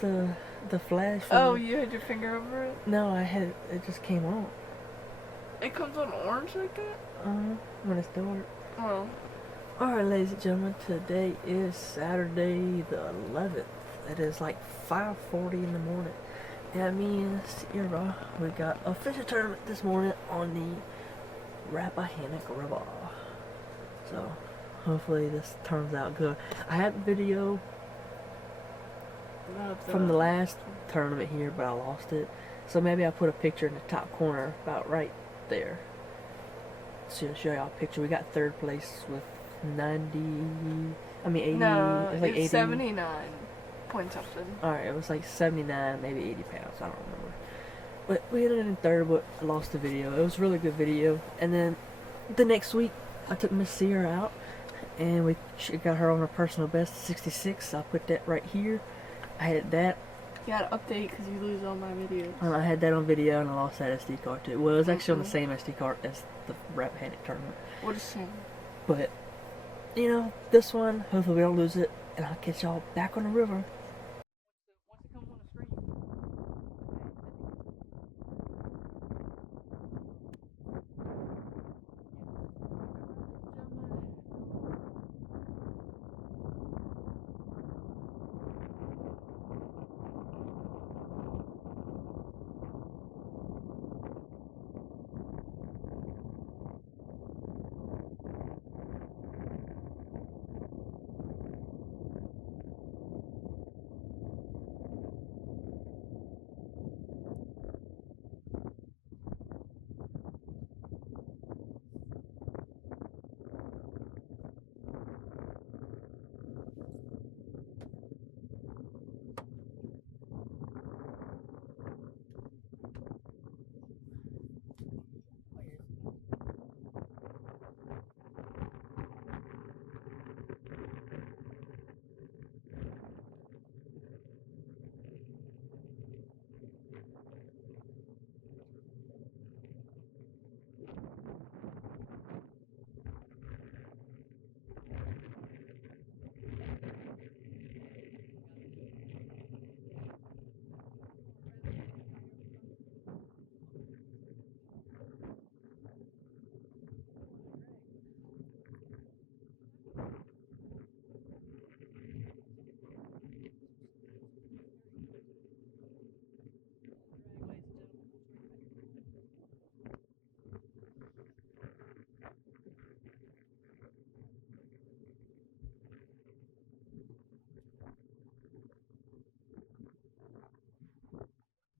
the flash. Oh, you had your finger over it? No, I had it just came on. It comes on orange like that? When it's dark. Oh. Alright, ladies and gentlemen, today is Saturday the 11th. It is like 5:40 in the morning. And that means, we got a fishing tournament this morning on the Rappahannock River. So, hopefully this turns out good. I had a video from the last tournament here, but I lost it. So maybe I'll put a picture in the top corner, about right there. So to show y'all a picture. We got third place with 80. No, it's like 80. 79 point something. Alright, it was like 79, maybe 80 pounds. I don't remember. But we ended in third, but I lost the video. It was a really good video. And then the next week, I took Miss Sierra out, and she got her on her personal best, 66. I'll put that right here. I had that. You gotta update because you lose all my videos. I had that on video, and I lost that SD card too. Well, it was actually on the same SD card as the Rappahannock tournament. What a shame. But, this one, hopefully we don't lose it, and I'll catch y'all back on the river. Once it comes on the screen.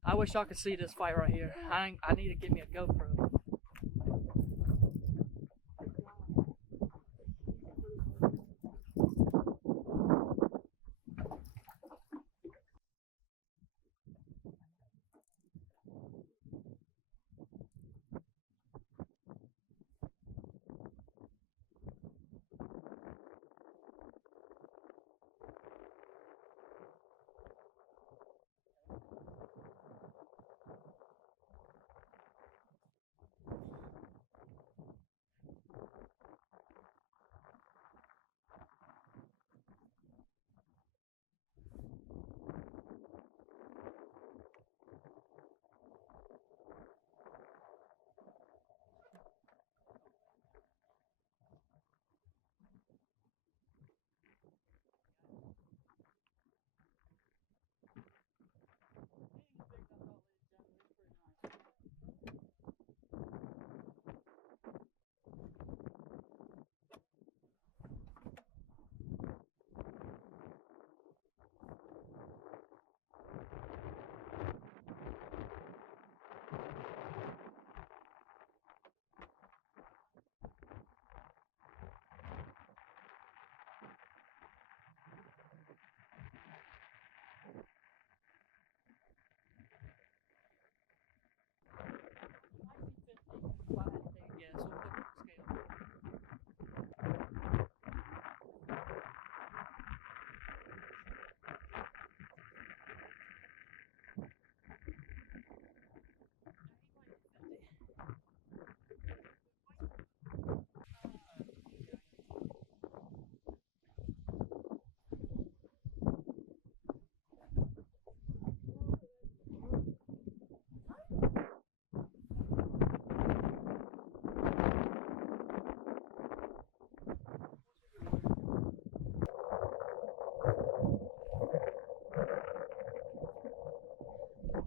I wish y'all could see this fight right here. I need to get me a GoPro.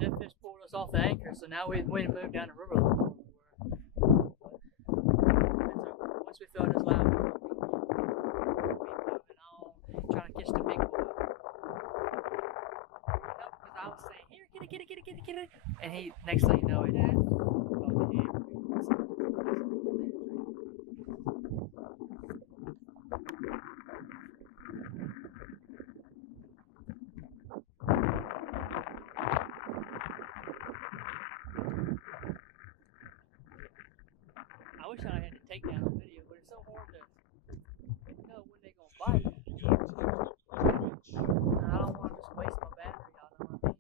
that fish pulled us off the anchor, so now we moved down the river a little more. Once we throw this line, we'll be moving on, trying to catch the big boy. Because I was saying, here, get it. And he, next thing you know, it did. I wish I had to take down the video, but it's so hard to know when they're gonna bite. And I don't want to just waste my battery, y'all know what I mean?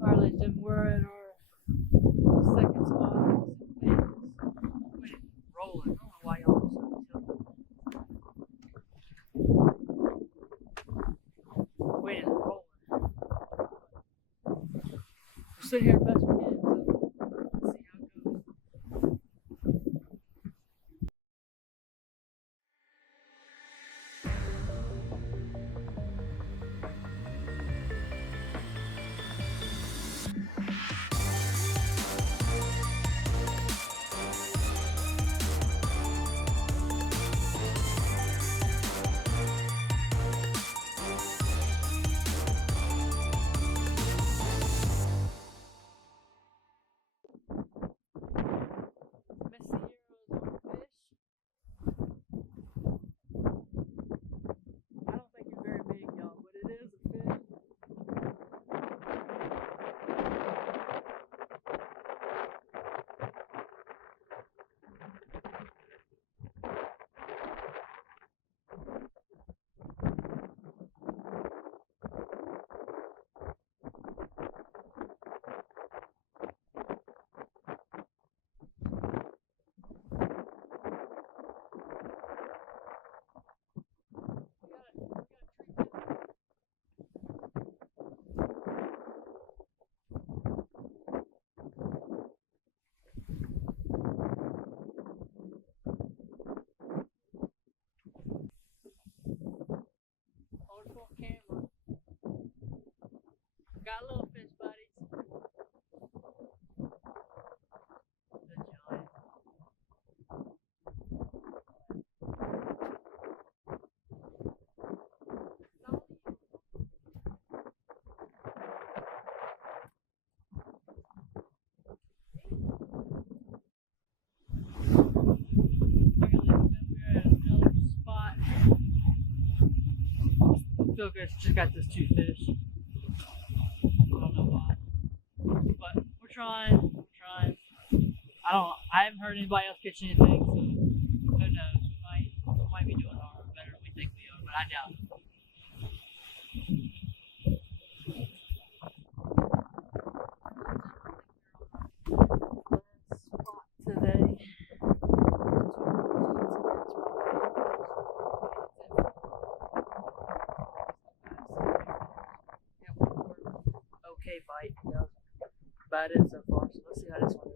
Alright, ladies and gentlemen, we're at our second spot. Wait, rolling. I don't know why y'all are so tilted. Wait, it's rolling. We're sitting here best we can, so let's see how it goes. Camera. Got a little fish, buddies. The giant. We're at another spot. Feel good. Just got those two fish. I don't know why, but we're trying. I haven't heard anybody else catch anything, so who knows? We might be doing better than we think we are, but I doubt it. Spot today. Okay, bite. That was about it so far. So let's see how this one goes.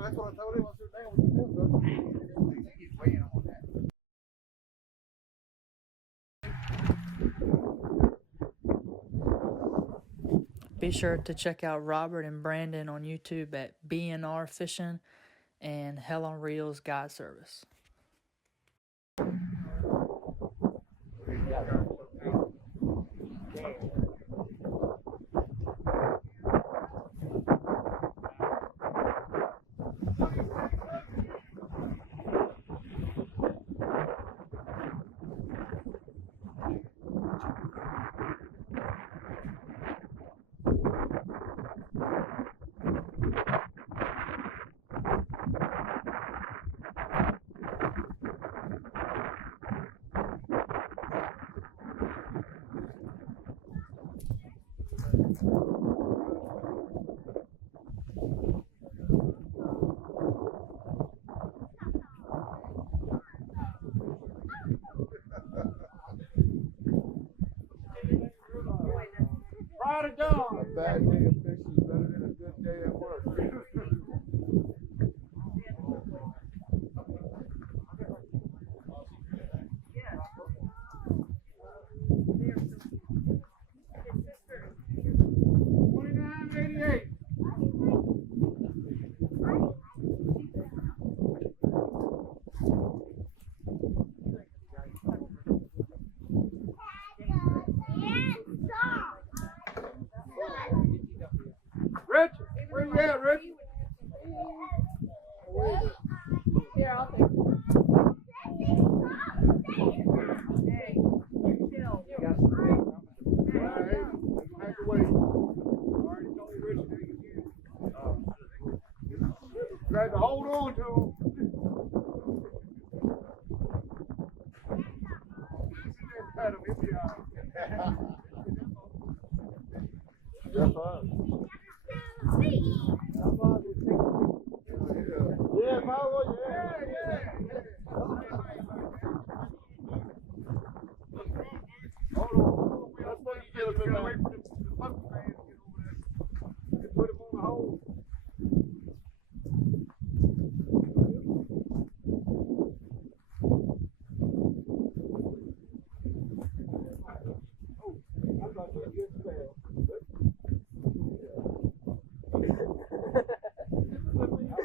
That's what I told him. I said, "Damn, what's the deal, brother?" He's weighing on that. Be sure to check out Robert and Brandon on YouTube at BNR Fishing and Hell on Reels Guide Service. Right or gone. A bad day of fishing is better than a good day at work. Richard, where you at, Richard? Here, I'll take it. Hey, chill. Back away. I already told Richard that you tried to hold on to him. Pat him, he'll be all right. Yes, sir. Yeah, follow, yeah. Hold on. That's what you get a bit away from the fucking man and get over there. And put him on the hole. Oh, I thought you were good spell.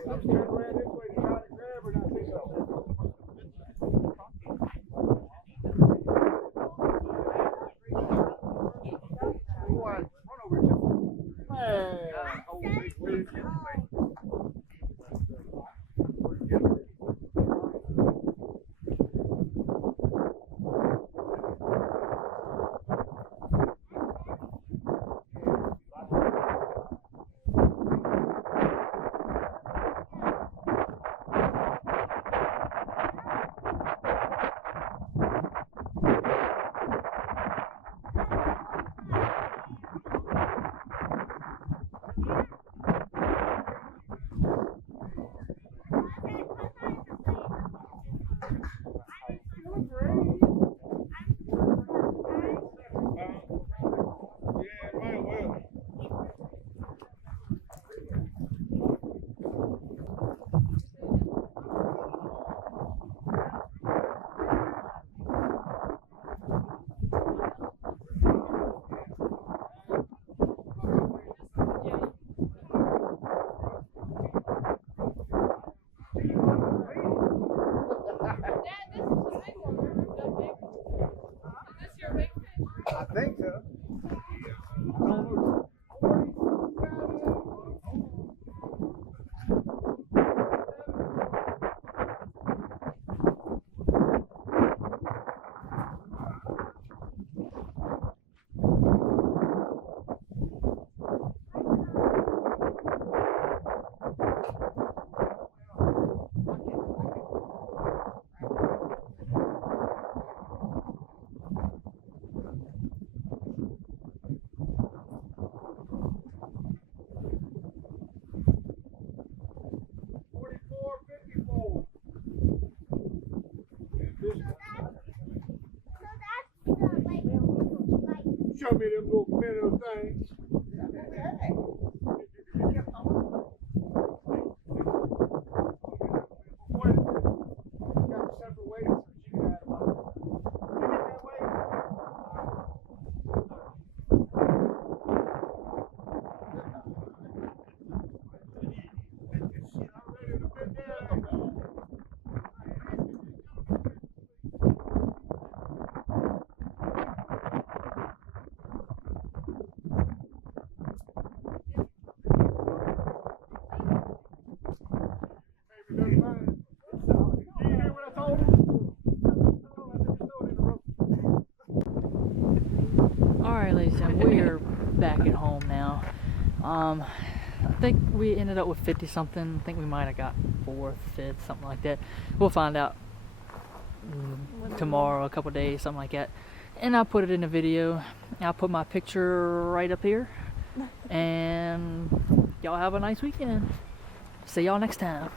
I was turning around this way to try to grab her and I see something. Boy, run over here. Man, oh, big wig. I think so. Show me them little minnow things. we're back at home now. I think we ended up with 50 something. I think we might have got 4th, 5th, something like that. We'll find out tomorrow, a couple days, something like that. And I'll put it in a video. I'll put my picture right up here. And y'all have a nice weekend. See y'all next time.